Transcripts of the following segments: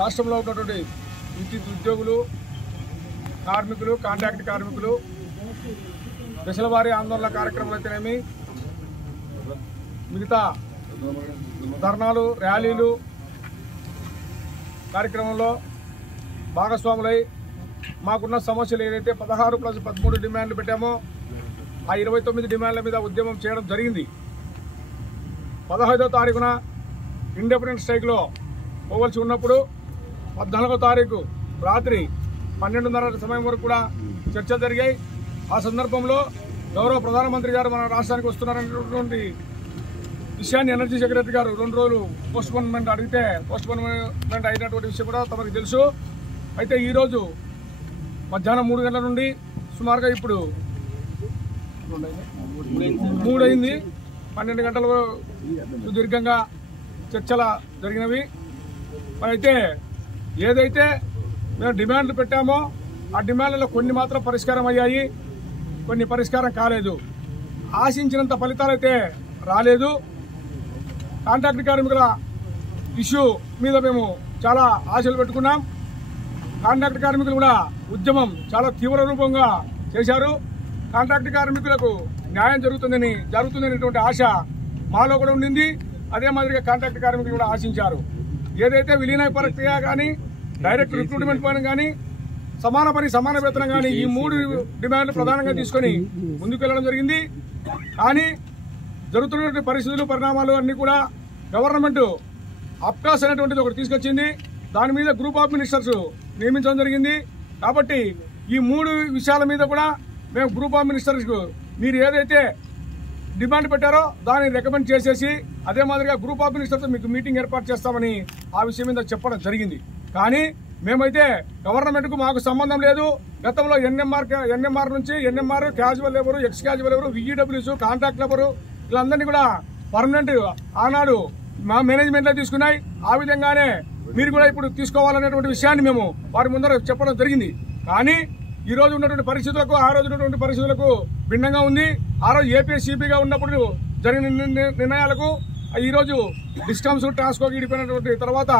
రాష్ట్రంలో ఉన్నటువంటి విద్యుత్ ఉద్యోగులు, కార్మికులు, కాంట్రాక్ట్ కార్మికులు, దశల వారీ ఆందోళన కార్యక్రమాలు అయితేనేమి, మిగతా ధర్నాలు, ర్యాలీలు కార్యక్రమంలో భాగస్వాములై మాకున్న సమస్యలు ఏదైతే 16+13 డిమాండ్లు పెట్టామో ఆ 29 డిమాండ్ల మీద ఉద్యమం చేయడం జరిగింది. 15వ తారీఖున ఇండిపెండెంట్ స్ట్రైక్లో పోవలసి ఉన్నప్పుడు 14వ తారీఖు రాత్రి 12:30 సమయం వరకు కూడా చర్చలు జరిగాయి. ఆ సందర్భంలో గౌరవ ప్రధానమంత్రి గారు మన రాష్ట్రానికి వస్తున్నారనేటువంటి విషయాన్ని ఎనర్జీ సెక్రటరీ గారు 2 రోజులు పోస్ట్పోన్మెంట్ అడిగితే పోస్ట్పోన్మెంట్ అయినటువంటి విషయం కూడా తమకు తెలుసు. అయితే ఈరోజు మధ్యాహ్నం 3 గంటల నుండి సుమారుగా ఇప్పుడు 3 అయింది. 12 గంటలు సుదీర్ఘంగా చర్చలు జరిగినవి. అయితే ఏదైతే మేము డిమాండ్లు పెట్టామో ఆ డిమాండ్లలో కొన్ని మాత్రం పరిష్కారం అయ్యాయి, కొన్ని పరిష్కారం కాలేదు. ఆశించినంత ఫలితాలైతే రాలేదు. కాంట్రాక్ట్ కార్మికుల ఇష్యూ మీద మేము చాలా ఆశలు పెట్టుకున్నాం. కాంట్రాక్ట్ కార్మికులు కూడా ఉద్యమం చాలా తీవ్ర రూపంగా చేశారు. కాంట్రాక్ట్ కార్మికులకు న్యాయం జరుగుతుందనేటువంటి ఆశ మాలో కూడా ఉండింది. అదే మాదిరిగా కాంట్రాక్ట్ కార్మికులు కూడా ఆశించారు. ఏదైతే విలీన ప్రక్రియ కానీ, డైరెక్ట్ రిక్రూట్మెంట్ పని కానీ, సమాన పని సమాన వేతనం కానీ, ఈ 3 డిమాండ్లు ప్రధానంగా తీసుకొని ముందుకు వెళ్లడం జరిగింది. కానీ జరుగుతున్నటువంటి పరిస్థితులు, పరిణామాలు అన్ని కూడా గవర్నమెంట్ అప్కాస్ అనేటువంటిది ఒకటి తీసుకొచ్చింది. దాని మీద గ్రూప్ ఆఫ్ మినిస్టర్స్ నియమించడం జరిగింది. కాబట్టి ఈ 3 విషయాల మీద కూడా మేము గ్రూప్ ఆఫ్ మినిస్టర్స్ మీరు ఏదైతే డిమాండ్ పెట్టారో దాన్ని రికమెండ్ చేసేసి అదే మాదిరిగా గ్రూప్ ఆఫ్ మినిస్టర్స్ మీకు మీటింగ్ ఏర్పాటు చేస్తామని ఆ విషయం మీద చెప్పడం జరిగింది. కానీ మేమైతే గవర్నమెంట్కు మాకు సంబంధం లేదు. గతంలో ఎన్ఎంఆర్ నుంచి NMR, casual labour, ex casual labour, విఈడబ్ల్యూస్, కాంట్రాక్ట్ లేబరు వీళ్ళందరినీ కూడా పర్మనెంట్ ఆనాడు మా మేనేజ్మెంట్లో తీసుకున్నాయి. ఆ విధంగానే మీరు కూడా ఇప్పుడు తీసుకోవాలనేటువంటి విషయాన్ని మేము వారి ముందర చెప్పడం జరిగింది. కానీ ఈ రోజు ఉన్నటువంటి పరిస్థితులకు ఆ రోజు ఉన్నటువంటి పరిస్థితులకు భిన్నంగా ఉంది. ఆ రోజు ఏపీఎస్సీపీగా ఉన్నప్పుడు జరిగిన నిర్ణయాలకు ఈ రోజు డిస్కమ్స్ ట్రాన్స్కోకి ఇడిపోయినటువంటి తర్వాత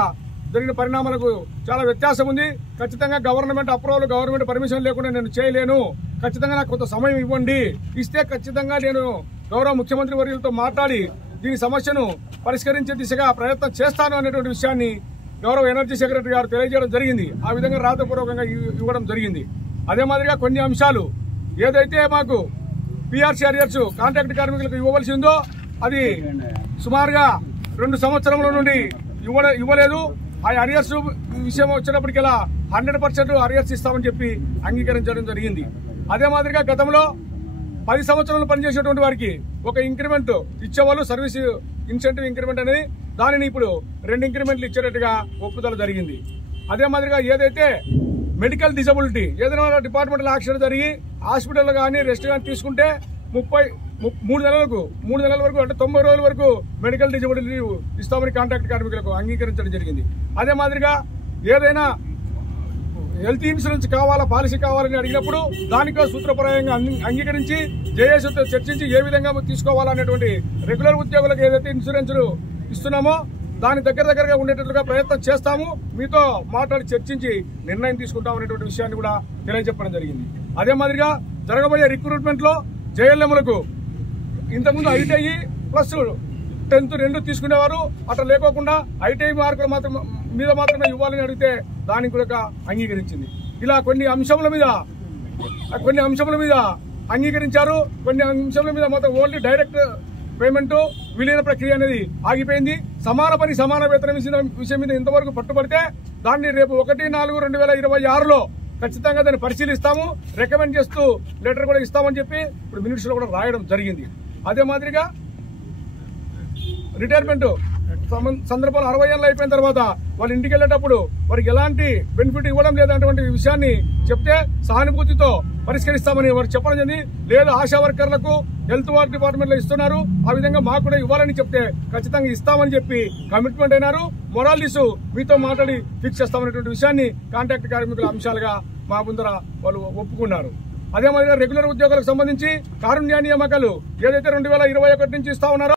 జరిగిన పరిణామాలకు చాలా వ్యత్యాసం ఉంది. ఖచ్చితంగా గవర్నమెంట్ అప్రూవల్, గవర్నమెంట్ పర్మిషన్ లేకుండా నేను చేయలేను. ఖచ్చితంగా నాకు కొంత సమయం ఇవ్వండి. ఇస్తే ఖచ్చితంగా నేను గౌరవ ముఖ్యమంత్రి వర్యులతో మాట్లాడి దీని సమస్యను పరిష్కరించే దిశగా ప్రయత్నం చేస్తాను అనేటువంటి విషయాన్ని గౌరవ ఎనర్జీ సెక్రటరీ గారు తెలియజేయడం జరిగింది. ఆ విధంగా రాతపూర్వకంగా ఇవ్వడం జరిగింది. అదే మాదిరిగా కొన్ని అంశాలు ఏదైతే మాకు పిఆర్సీ అరియర్స్ కాంట్రాక్ట్ కార్మికులకు ఇవ్వవలసి ఉందో అది సుమారుగా 2 సంవత్సరముల నుండి ఇవ్వలేదు. ఆ అరియర్స్ విషయం వచ్చేటప్పటికల్లా 100% అరియర్స్ ఇస్తామని చెప్పి అంగీకరించడం జరిగింది. అదే మాదిరిగా గతంలో 10 సంవత్సరాలు పనిచేసేటువంటి వారికి ఒక ఇంక్రిమెంట్ ఇచ్చేవాళ్ళు, సర్వీస్ ఇన్సెంటివ్ ఇంక్రిమెంట్ అనేది, దానిని ఇప్పుడు 2 ఇంక్రిమెంట్లు ఇచ్చేటట్టుగా ఒప్పుదల జరిగింది. అదే మాదిరిగా ఏదైతే మెడికల్ డిజబిలిటీ ఏదైనా డిపార్ట్మెంటల్ యాక్సిడెంట్ జరిగి హాస్పిటల్ కానీ రెస్ట్ కానీ తీసుకుంటే 3 నెలల వరకు అంటే 90 రోజుల వరకు మెడికల్ డిజబిలిటీ ఇస్తామని కాంట్రాక్ట్ కార్మికులకు అంగీకరించడం జరిగింది. అదే మాదిరిగా ఏదైనా హెల్త్ ఇన్సూరెన్స్ కావాలా, పాలసీ కావాలని అడిగినప్పుడు దానికో సూత్రప్రాయంగా అంగీకరించి జేఏసీతో చర్చించి ఏ విధంగా తీసుకోవాలనేటువంటి రెగ్యులర్ ఉద్యోగులకు ఏదైతే ఇన్సూరెన్స్లు ఇస్తున్నామో దాని దగ్గరగా ఉండేటట్లుగా ప్రయత్నం చేస్తాము. మీతో మాట్లాడి చర్చించి నిర్ణయం తీసుకుంటాం అనేటువంటి విషయాన్ని కూడా తెలియజెప్పడం జరిగింది. అదే మాదిరిగా జరగబోయే రిక్రూట్మెంట్ లో జేఎల్ఎంలకు ఇంతకుముందు ఐటీఐ ప్లస్ 10th 2 తీసుకునేవారు. అట్లా లేకోకుండా ఐటీఐ మార్కులు మాత్రమే ఇవ్వాలని అడిగితే దానికి కూడా అంగీకరించింది. ఇలా కొన్ని అంశముల మీద అంగీకరించారు. కొన్ని అంశముల మీద మాత్రం ఓన్లీ డైరెక్ట్ పేమెంట్, విలీన ప్రక్రియ అనేది ఆగిపోయింది. సమాన పని సమాన వేతనం విషయం మీద ఇంతవరకు పట్టుబడితే దాన్ని రేపు 1/4/2026లో ఖచ్చితంగా దాన్ని పరిశీలిస్తాము, రికమెండ్ చేస్తూ లెటర్ కూడా ఇస్తామని చెప్పి ఇప్పుడు మినిట్స్ లో కూడా రాయడం జరిగింది. అదే మాదిరిగా రిటైర్మెంట్ సందర్భాలు 60 ఏళ్ళు అయిపోయిన తర్వాత వాళ్ళు ఇంటికి వెళ్ళేటప్పుడు వారికి ఎలాంటి బెనిఫిట్ ఇవ్వడం లేదన్నటువంటి విషయాన్ని చెప్తే సానుభూతితో పరిష్కరిస్తామని వారు చెప్పడం జరిగింది. లేదు ఆశా వర్కర్లకు హెల్త్ డిపార్ట్మెంట్ లో ఇస్తున్నారు, ఆ విధంగా మాకు కూడా ఇవ్వాలని చెప్తే ఖచ్చితంగా ఇస్తామని చెప్పి కమిట్మెంట్ అయినారు. మొరాలిస్ మీతో మాట్లాడి ఫిక్స్ చేస్తామనేటువంటి విషయాన్ని కాంట్రాక్ట్ కార్మికుల అంశాలుగా మా ముందర వాళ్ళు ఒప్పుకున్నారు. అదే మాదిరిగా రెగ్యులర్ ఉద్యోగులకు సంబంధించి కారుణ్య నియామకాలు ఏదైతే 2021 నుంచి ఇస్తా ఉన్నారో